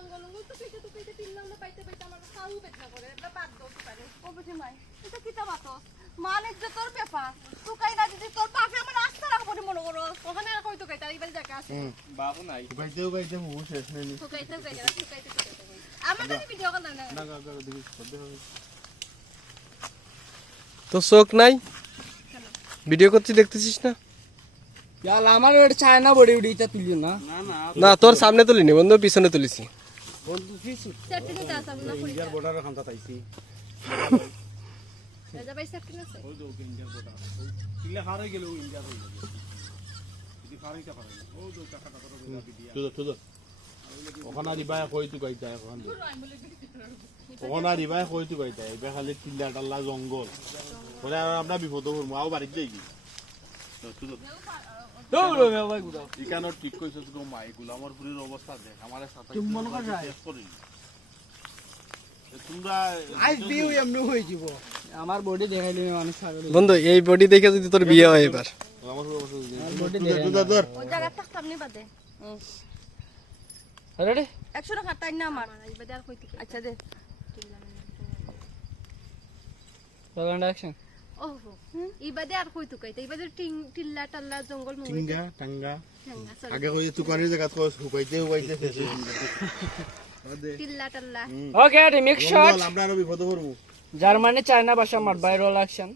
জঙ্গল জঙ্গল তো পেতে তো পেতে তিনলাম না পাইতে পাইতে আমার খাও বেদনা করে এটা বাদ দাও তো পারে ও বুঝি মাই এটা কিতা বাতস মানিক যে তোর পেপা তুকাই না দিদি তোর পাপে আমার আস্থা রাখব নি মনে করো ওখানে আর কইতো কইতা এইবার জায়গা আছে বাবু নাই? শেষ তো তো আমার তো ভিডিও কল না না গা গা দিকে করতে হবে তো চোখ নাই ভিডিও করতে দেখতেছিস না? আমার ওটা চায়না বডি উডি তুলিও না। না না না তোর সামনে তুলিনি বন্ধু পিছনে তুলিছি। বন্ধু ফিস সেফটি নিতে আসা না করি ইন্ডিয়ার বর্ডারে খান্তা তাইছি রাজা ভাই সেফটি আছে? ওই তো ইন্ডিয়ার বর্ডার কিলে হারে গেল ইন্ডিয়া হয়ে যাবে যদি হারাইতে পারে ও তো টাকা টাকা করে দিয়া তুই তুই ওখানে দিবাই কই গাইতা এখন ওখানে দিবাই গাইতা এবার খালি কিল্লা টাল্লা জঙ্গল বলে আর আমরা বিপদ করব আও বাড়িতে যাই কি দৌড়ো মে ভাই ইকানোর ঠিক কইছস গো মা এই গোলামর পুরীর অবস্থা দেখ আমার সাথে তুমি মনে কর রায়? তোমরা আজ বিউ এমনি যাব। আমার বডি দেখাইলে মানুষ ছাগল। বন্ধু এই বডি দেখে যদি তোর বিয়ে হয় এবার। আমার বডি দেখাই ও জায়গা থাকতাম নি বাদে। রেডি একশো টাকা টাইম না আমার? আচ্ছা দে। অ্যাকশন ওহো ইবাদে আর কইতো কইতা ইবাদে টিং টিল্লা টাল্লা জঙ্গল মঙ্গল টিঙ্গা টাঙ্গা। আগে কই তুকানের জায়গা কই হুকাইতে হুকাইতে শেষ টিল্লা টাল্লা। ওকে রিমিক্স শট আমরা আরও বিপদ করব জার্মানি চায়না ভাষা মার বাই রোল অ্যাকশন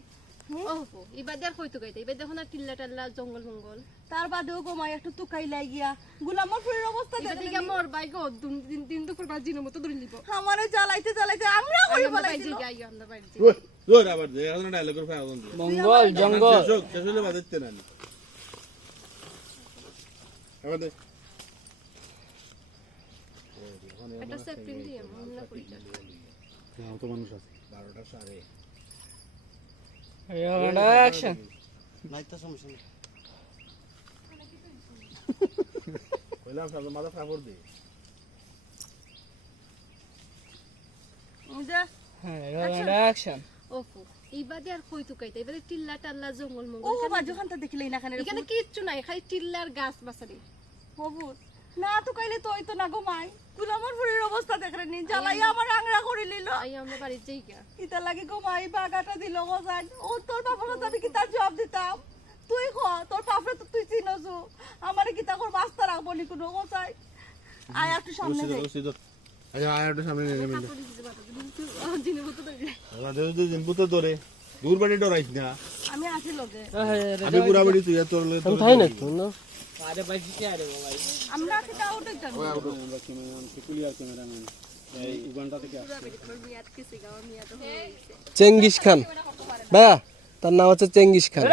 ওহো ইবাদে আর কইতো কইতা ইবাদে দেখো না টিল্লা টাল্লা জঙ্গল মঙ্গল। তার বাদেও গো মাই একটু তুকাই লাগিয়া গুলামর ফুলের অবস্থা ইবাদে দেখলি দিকে মোর বাই গো দিন দুপুর মতো ধরে লিব আমারে জ্বালাইতে জ্বালাইতে আমরা করি মঙ্গল জঙ্গল। শেষ শেষ হলে বাজাচ্ছে না আবার দে। একটা সেফটি দিয়ে করি নাও তো মানুষ আছে। 12টা সাড়ে। রোলান্ড অ্যাকশন নাইতা সমস্যা নেই। কইলাম মাথা ফাপড় দে। হ্যাঁ অ্যাকশন ওহো ইবাদে আর কইতো কইতা ইবাদে টিল্লা টাল্লা জঙ্গল ও মঙ্গল বাজু খানটা দেখলেই না খানে এখানে কিচ্ছু নাই খালি টিল্লার গাছ বাসারি। হবুত না তো কাইলে তো তো না গো মাই। গুলামর ফুলের অবস্থা দেখলে নি জ্বালাইয়া আমার আংরা করে নিল। আই আমরা বাড়ি যাই গা ইতা লাগে গো মাই বাগাটা দিল গো জান। ও তোর বাবার কথা আমি কি তার জবাব দিতাম? তুই খ তোর বাপরে তো তুই চিনছু আমারে কি তা কর মাস্তা রাখব নি কোনো গো চাই। আয় একটু সামনে যাই। আচ্ছা আর একটু সামনে নিয়ে নেবেন। কাপড় দিতে পারতো কিন্তু দিনের মতো ধরে। আমাদের যদি দিন বুতে ধরে। দূর বাড়ি ডরাইস না। আমি আছি লগে। আমি পুরা বাড়ি তুই তোর লগে আমি তাই না তো না? আরে ভাই কি আরে ভাই? আমরা কি তাও উঠে যাব মিয়াদ কিছু গাওয়া মিয়াদ হয়ে গেছে। Genghis Khan. ভাইয়া তার নাম হচ্ছে চেঙ্গিস খান।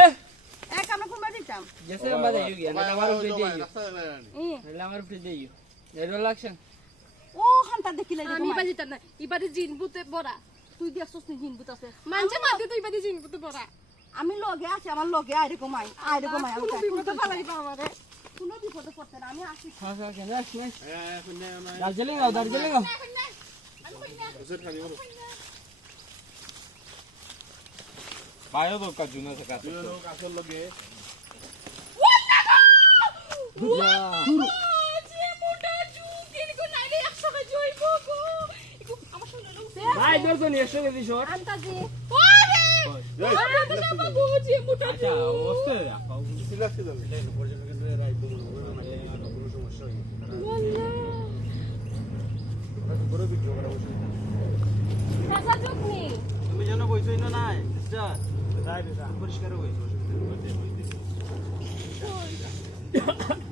এক আমরা কোন বাড়ি যাম? জেসে বাদে ইউ গিয়া না আমার দিয়ে না আমার অ্যাকশন ও খানটা দেখিলে আমি বাজি তার না ইবাদে জিন বুতে বড়া তুই দেখছস নি হিন্দু আছে। মানছে মাঝে তো ইবাদে জিন বুতে বড়া আমি লগে আছি আমার লগে আইরে কমাই আইরে কমাই আমি কোনো বিপদে ফালাই পাওয়া আমারে। কোনো বিপদে পড়তে না আমি আসি হ্যাঁ হ্যাঁ নাইস নাইস দার্জিলিং আও দার্জিলিং আও পায়ও তো কাজু না সে কাজু কাজের লগে। ভাই দেখো নি একশো কেজি শট আন্তাজি। আচ্ছা অবস্থা সিলা সিলা কাঁচা চুকনি তুমি যেন কইছই না নাই সিস্টার রাইট পরিষ্কার হইছো চুক এই ভাই আমরা এই যে সকাল সকাল যাই ভাই কাজটা দিয়ে এবার দেখাইছে বা ময়দানে কইতা দুপাইতা বই ঘুরে তো গায়ে করতে না কোনো খালি শুধু তো আপনি তো আলো জঙ্গল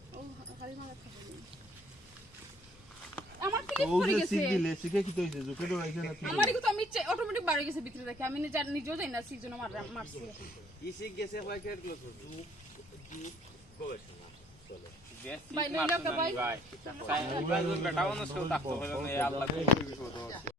আমার থেকে পড়ে গেছে। সিক দিলে সিকে কি কইছে ঝুঁকে ডরাইছে না আমার তো আমি অটোমেটিক বাড়ে গেছে ভিতরে দেখে। আমি নিজে নিজেও যাই না মারছি। গেছে কেট ভাই নইলে ওকে ভাই? ভাই। বেটা মানুষ থাকতো আল্লাহ